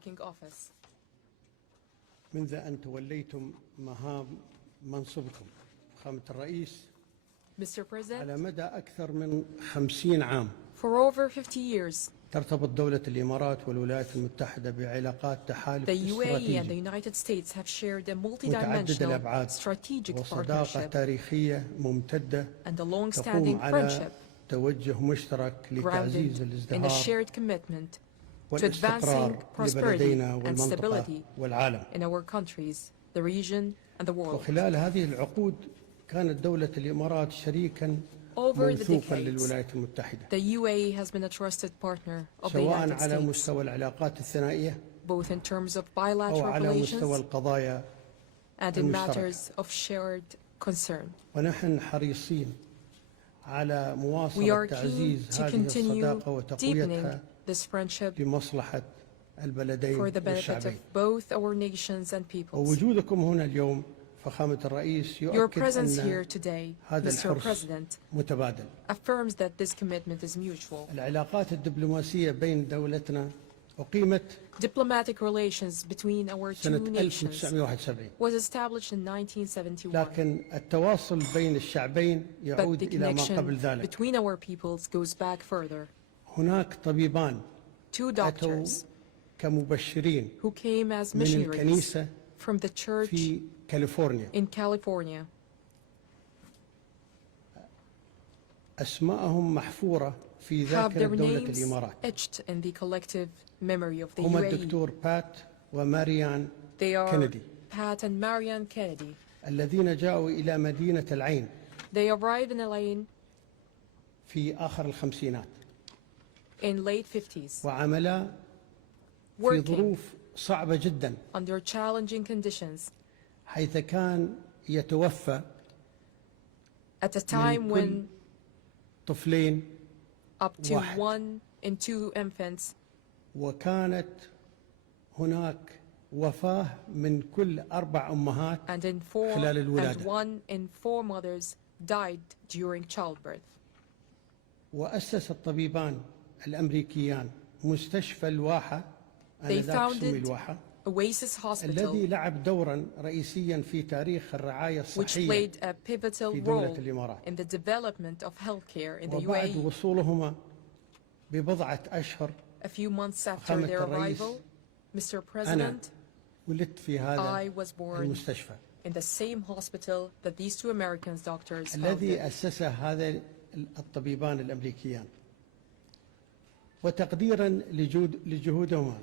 taking office. منذ أن توليتم مهام منصبكم فخامة الرئيس Mr. President, على مدى أكثر من 50 عام for over 50 years, ترتبط دولة الإمارات والولايات المتحدة بعلاقات تحالف the UAE and the استراتيجي United States have shared a متعدد multidimensional الأبعاد strategic وصداقة partnership تاريخية ممتدة and a تقوم long-standing على friendship توجه مشترك لتعزيز grounded in a الازدهار shared commitment to advancing والاستقرار prosperity لبلدينا and والمنطقة stability والعالم. in our countries, the region, and the world. وخلال هذه العقود كانت دولة الإمارات شريكا Over the موثوقا decades, للولايات المتحدة the UAE has been a trusted partner of the سواء United على States, مستوى العلاقات الثنائية both in terms of أو bilateral على مستوى relations القضايا and in المشتركة. matters of shared concern. ونحن حريصين على We مواصلة are keen تعزيز to هذه continue الصداقة وتقويتها deepening this friendship لمصلحة البلدين for the benefit والشعبين. of both our nations and peoples. ووجودكم هنا اليوم فخامة الرئيس Your يؤكد presence here أن today, هذا Mr. الحرص President, متبادل. affirms that this commitment is mutual. العلاقات الدبلوماسية بين دولتنا أقيمت Diplomatic relations between our two سنة nations 1971 was established in 1971, لكن التواصل بين الشعبين but يعود the إلى ما قبل connection ذلك. between our peoples goes back further. هناك طبيبان Two أتوا doctors كمبشرين who came as من missionaries الكنيسة from the church في كاليفورنيا in California. أسماءهم محفورة في Have ذاكرة their دولة names الإمارات. etched in the collective memory of the هما UAE. الدكتور بات وماريان They are كينيدي Pat and Marianne Kennedy. الذين جاءوا إلى مدينة العين They arrived in Elaine في آخر الخمسينات in late 50s, وعملا في working ظروف صعبة جدا under challenging conditions حيث كان يتوفى at a time من when كل طفلين up to واحد. 1 in 2 infants, وكانت هناك وفاة من كل 4 أمهات and in 4 خلال and الولادة. 1 in 4 mothers died during childbirth. وأسس الطبيبان الأمريكيان مستشفى الواحة They آنذاك سمي founded الواحة Oasis Hospital, الذي لعب دورا رئيسيا في تاريخ الرعاية which الصحية played a pivotal في دولة role الإمارات. in the development of healthcare in the وبعد UAE. وصولهما ببضعة أشهر A few months after فخامة their الرئيس arrival, Mr. أنا President, ولدت في هذا I was born المستشفى in the same hospital that these two American doctors الذي founded. أسسه هذا الطبيبان الأمريكيان وتقديرا لجهودهما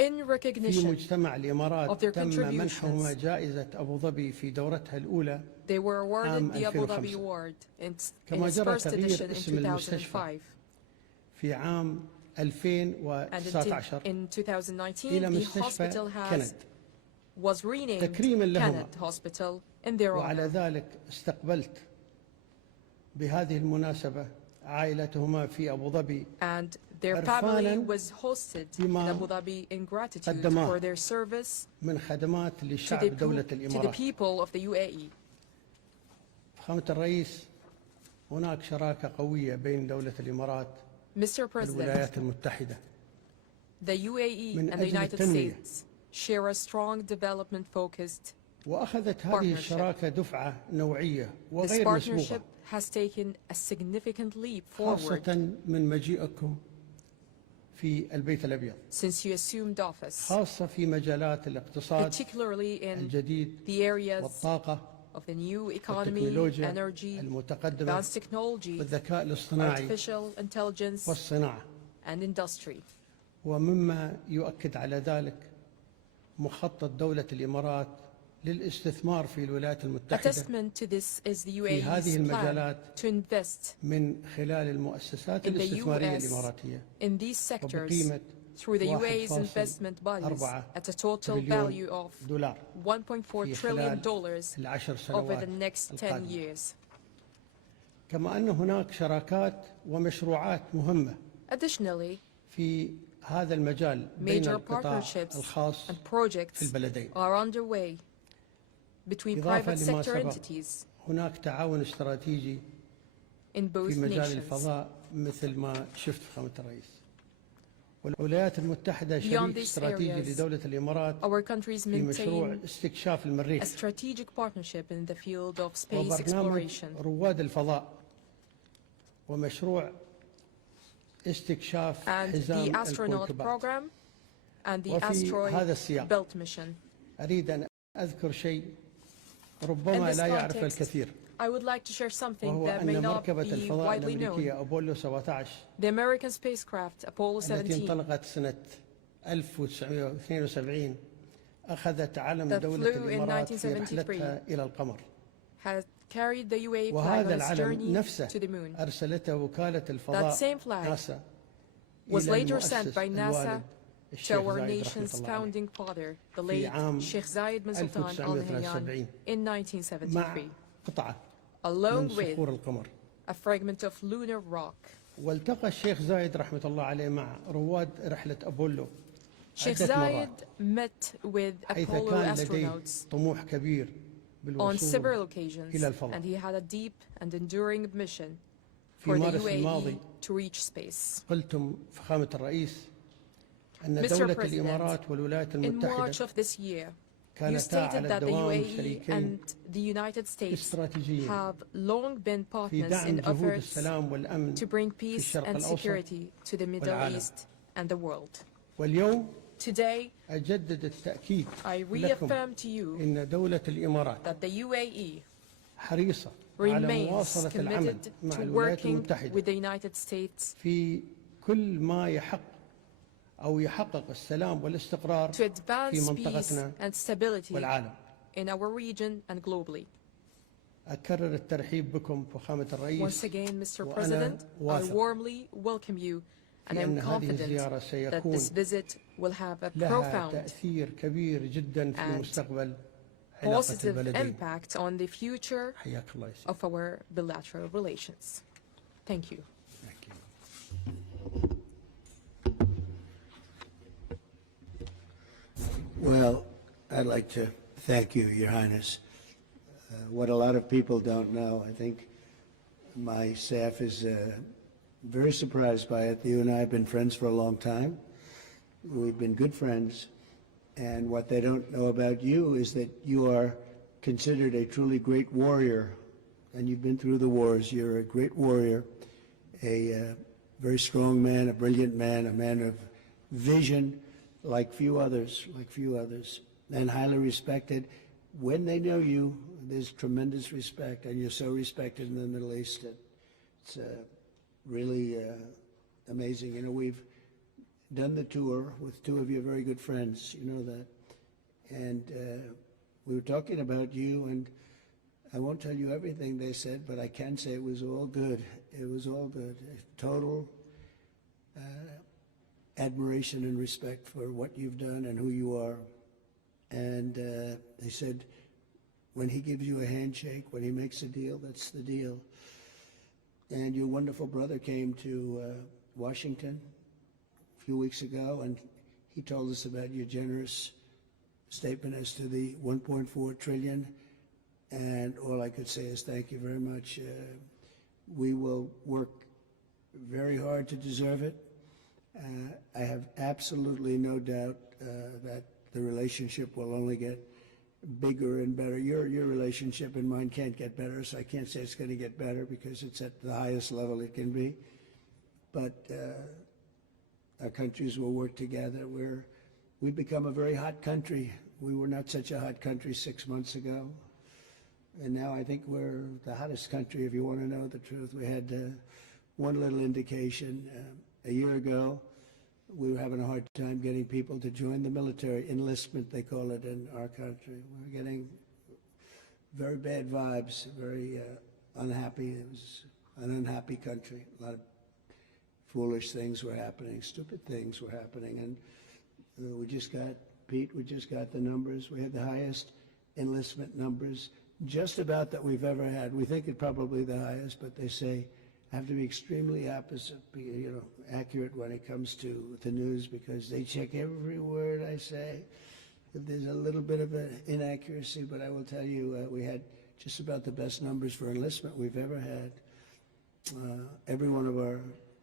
In في recognition مجتمع of الإمارات their تم منحهما contributions, جائزة أبو ظبي في دورتها الأولى they were awarded the Abu 2005. Dhabi Award in كما its جرى first تغيير edition in اسم المستشفى 2005. في عام And 2019 in 2019, إلى the مستشفى hospital كند was renamed تكريما لهما. Kenneth Hospital in their وعلى honor. ذلك استقبلت بهذه المناسبة عائلتهما في أبو ظبي And their عرفاناً family was hosted in بما Abu Dhabi in gratitude قدماه for their service من خدمات to لشعب the, دولة to the الإمارات. people of the UAE. فخامة الرئيس هناك شراكة قوية بين دولة الإمارات Mr. President, والولايات المتحدة the UAE من and the أجل United التنمية. States share a strong development-focused. وأخذت هذه الشراكة دفعة نوعية This وغير مسبوقة partnership has taken a significant leap forward خاصة من مجيئكم في البيت الأبيض since you assumed office, خاصة في مجالات الاقتصاد particularly in الجديد the areas والطاقة of the new economy, والتكنولوجيا energy, المتقدمة advanced technology, والذكاء الاصطناعي artificial intelligence, والصناعة and industry. ومما يؤكد على ذلك مخطط دولة الإمارات للاستثمار في الولايات A المتحدة testament to this is the في هذه UAE's plan المجالات to invest من خلال المؤسسات in the الاستثمارية US الإماراتية in these sectors وبقيمة through the UAE's 1.4 investment bodies at a total تريليون value of دولار $1.4 في trillion خلال العشر over سنوات the next 10 القادمة. years. كما أن هناك شراكات ومشروعات مهمة Additionally, في هذا المجال بين major القطاع partnerships الخاص and في projects البلدين. are underway between إضافة private لما sector سبق entities هناك تعاون استراتيجي in both في مجال nations. الفضاء مثل ما شفت فخامة الرئيس. والولايات المتحدة Beyond شريك these استراتيجي areas, لدولة الإمارات our countries في مشروع maintain استكشاف a المريخ strategic partnership in the field of space وبرنامج exploration رواد الفضاء ومشروع استكشاف and the حزام astronaut الكويكبات. program and the وفي هذا asteroid السياق belt mission. أريد أن أذكر شيء In ربما this لا يعرف context, الكثير، I would like to share something وهو that may أن not مركبة be الفضاء widely known. الأمريكية أبولو 17 The American spacecraft Apollo التي 17 انطلقت سنة 1972 أخذت علم that دولة flew in الإمارات في 1973 رحلتها إلى القمر. has carried the UAE flag وهذا on its العلم journey نفسه to the moon. أرسلته وكالة That الفضاء same flag ناسا was إلى later sent المؤسس by NASA الوالد to الشيخ our زايد رحمة nation's الله عليه founding father, the في late عام Sheikh Zayed bin Sultan Al Nahyan 1973 in مع 1973, قطعة along من with صخور القمر. a fragment of lunar rock. والتقى الشيخ زايد رحمة الله عليه مع رواد رحلة أبولو Sheikh عدة Zayed مرات، met with حيث Apollo كان لديه astronauts طموح كبير on بالوصول several occasions, إلى الفضاء. and he had a deep and enduring mission في for the مارس الماضي UAE to reach space. قلتم فخامة الرئيس أن Mr. دولة President, الإمارات والولايات In March المتحدة of this year, you كانتا stated على that the الدوام UAE شريكين and the United States استراتيجيين have long been في partners دعم in جهود efforts السلام والأمن to bring في peace الشرق and الأوسط security to the Middle والعالم. East and the world. واليوم Today, أجدد التأكيد I لكم reaffirm to you إن دولة الإمارات that the UAE حريصة على remains مواصلة العمل committed مع to الولايات working المتحدة with the United States في كل ما يحقق السلام والاستقرار to في advance peace منطقتنا and stability والعالم. in our region and globally. أكرر الترحيب بكم فخامة الرئيس Once again, Mr. وأنا President, I واثق warmly welcome you, and في I'm أن هذه confident الزيارة that سيكون this visit will have a لها profound تأثير كبير جدا في and مستقبل علاقة positive البلدين. impact on the future حياك الله يا سيدي. of our bilateral relations. Thank you. Thank you. Well, I'd like to thank you, Your Highness. What a lot of people don't know, I think my staff is very surprised by it. You and I have been friends for a long time. We've been good friends. And what they don't know about you is that you are considered a truly great warrior. And you've been through the wars. You're a great warrior, a very strong man, a brilliant man, a man of vision, like few others, and highly respected. When they know you, there's tremendous respect, and you're so respected in the Middle East. It's really amazing. You know, we've done the tour with two of your very good friends, you know that. And we were talking about you, and I won't tell you everything they said, but I can say it was all good. It was all good. Total admiration and respect for what you've done and who you are. And they said, when he gives you a handshake, when he makes a deal, that's the deal. And your wonderful brother came to Washington a few weeks ago, and he told us about your generous statement as to the 1.4 trillion. And all I could say is thank you very much. We will work very hard to deserve it. I have absolutely no doubt that the relationship will only get bigger and better. Your relationship and mine can't get better, so I can't say it's going to get better because it's at the highest level it can be. But our countries will work together. We've become a very hot country. We were not such a hot country 6 months ago. And now I think we're the hottest country, if you want to know the truth. We had one little indication. A year ago, we were having a hard time getting people to join the military. Enlistment, they call it in our country. We were getting very bad vibes, very unhappy. It was an unhappy country. A lot of foolish things were happening, stupid things were happening. And we just got the numbers. We had the highest enlistment numbers just about that we've ever had. We think it probably the highest, but they say have to be extremely accurate when it comes to the news because they check every word I say. If there's a little bit of an inaccuracy, but I will tell you we had just about the best numbers for enlistment we've ever had. Every one of our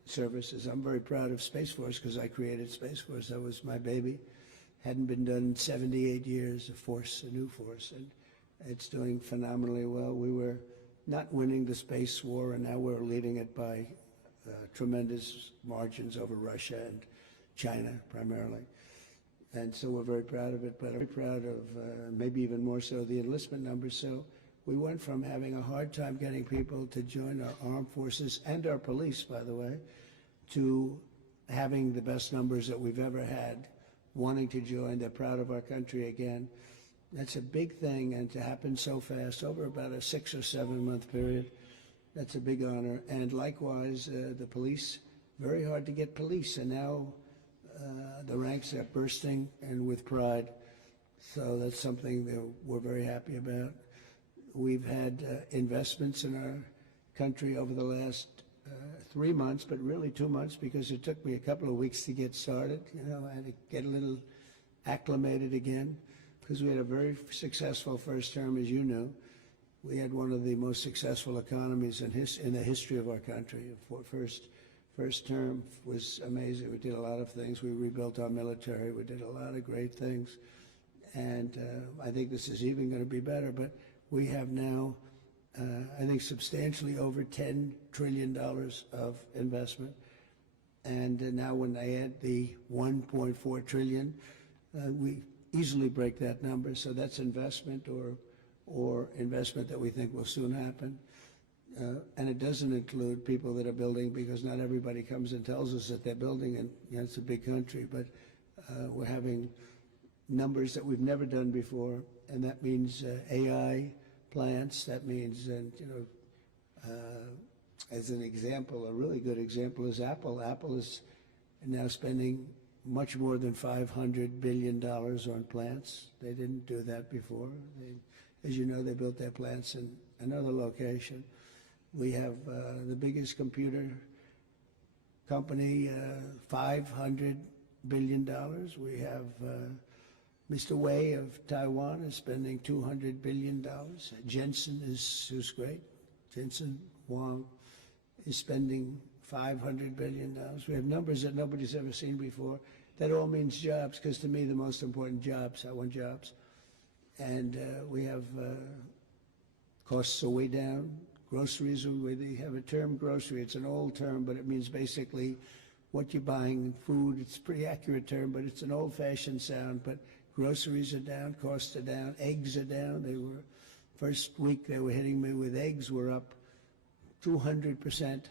services. I'm very proud of Space Force because I created Space Force. That was my baby. Hadn't been done in 78 years, a new force, and it's doing phenomenally well. We were not winning the space war, and now we're leading it by tremendous margins over Russia and China primarily. And so we're very proud of it, but I'm very proud of maybe even more so the enlistment numbers. So we went from having a hard time getting people to join our armed forces and our police, by the way, to having the best numbers that we've ever had, wanting to join. They're proud of our country again. That's a big thing, and to happen so fast, over about a 6 or 7 month period, that's a big honor. And likewise, the police, very hard to get police, and now the ranks are bursting and with pride. So that's something that we're very happy about. We've had investments in our country over the last 3 months, but really 2 months, because it took me a couple of weeks to get started. You know, I had to get a little acclimated again, because we had a very successful first term, as you know. We had one of the most successful economies in the history of our country. First term was amazing. We did a lot of things. We rebuilt our military. We did a lot of great things. And I think this is even going to be better. But we have now, I think, substantially over $10 trillion of investment. And now when they add the $1.4 trillion, we easily break that number. So that's investment or investment that we think will soon happen. And it doesn't include people that are building, because not everybody comes and tells us that they're building, and you know, it's a big country, but we're having numbers that we've never done before, and that means AI plants. That means, and you know, as an example, a really good example is Apple. Apple is now spending much more than $500 billion on plants. They didn't do that before. As you know, they built their plants in another location. We have the biggest computer company, $500 billion. We have Mr. Wei of Taiwan is spending $200 billion. Jensen who's great. Jensen Huang is spending $500 billion. We have numbers that nobody's ever seen before. That all means jobs, because to me the most important jobs, I want jobs. And we have costs are way down. Groceries, they have a term, grocery. It's an old term, but it means basically what you're buying, food. It's a pretty accurate term, but it's an old-fashioned sound. But groceries are down, costs are down, eggs are down. They were, first week they were hitting me with eggs were up 200%,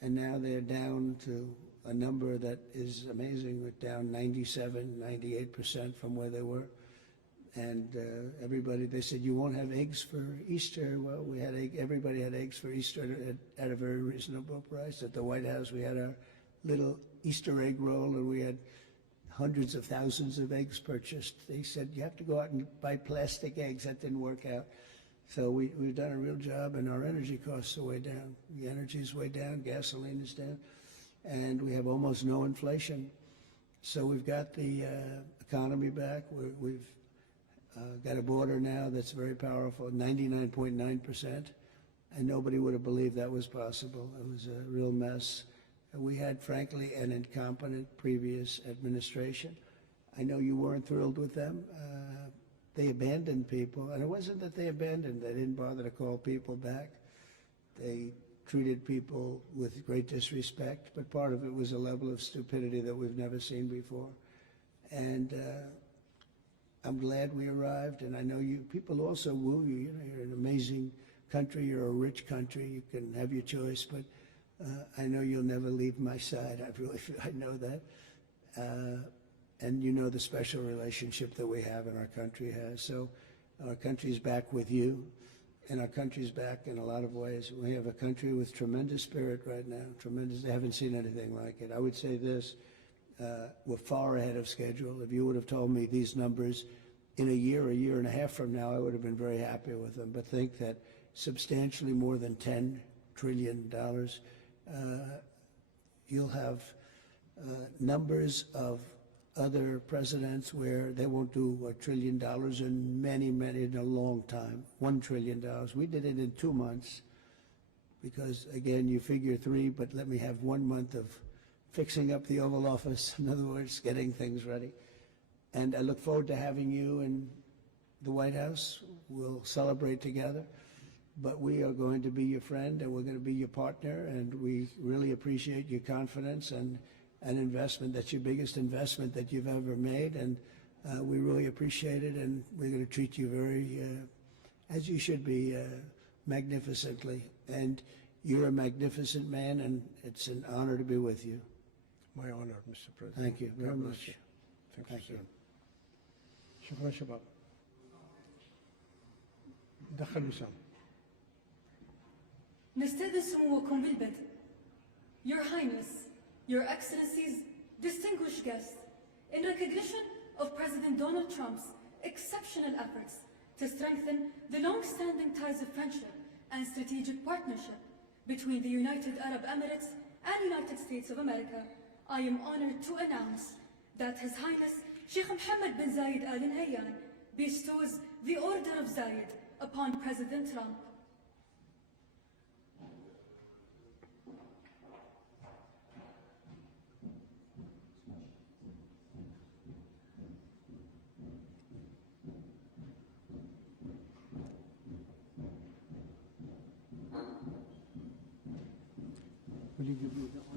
and now they're down to a number that is amazing. We're down 97, 98% from where they were. And everybody, they said, you won't have eggs for Easter. Well, we had everybody had eggs for Easter at a very reasonable price. At the White House, we had our little Easter egg roll, and we had hundreds of thousands of eggs purchased. They said, you have to go out and buy plastic eggs. That didn't work out. So we've done a real job, and our energy costs are way down. The energy is way down, gasoline is down, and we have almost no inflation. So we've got the economy back. We've got a border now that's very powerful, 99.9%, and nobody would have believed that was possible. It was a real mess. We had, frankly, an incompetent previous administration. I know you weren't thrilled with them. They abandoned people, and it wasn't that they abandoned. They didn't bother to call people back. They treated people with great disrespect, but part of it was a level of stupidity that we've never seen before. And I'm glad we arrived, and I know you people also woo you. You know, you're an amazing country. You're a rich country. You can have your choice, but I know you'll never leave my side. I know that. And you know the special relationship that we have and our country has. So our country's back with you, and our country's back in a lot of ways. We have a country with tremendous spirit right now, tremendous. They haven't seen anything like it. I would say this, we're far ahead of schedule. If you would have told me these numbers in a year and a half from now, I would have been very happy with them. But think that substantially more than $10 trillion, you'll have numbers of other presidents where they won't do $1 trillion in in a long time, $1 trillion. We did it in 2 months. because, again, you figure 3, but let me have 1 month of fixing up the Oval Office, in other words, getting things ready. And I look forward to having you in the White House. We'll celebrate together. But we are going to be your friend, and we're going to be your partner, and we really appreciate your confidence and an investment. That's your biggest investment that you've ever made, and we really appreciate it, and we're going to treat you very, as you should be, magnificently. And you're a magnificent man, and it's an honor to be with you. My honor, Mr. President. Thank you very God bless much. you. Thank you. شكرا شباب. دخل وسام. نستأذن سموكم بالبدء. Your Highness, Your Excellencies, distinguished guests, in recognition of President Donald Trump's exceptional efforts to strengthen the long-standing ties of friendship and strategic partnership between the United Arab Emirates and United States of America, I am honored to announce that His Highness Sheikh Mohamed bin Zayed Al Nahyan bestows the Order of Zayed upon President Trump. Will you give me the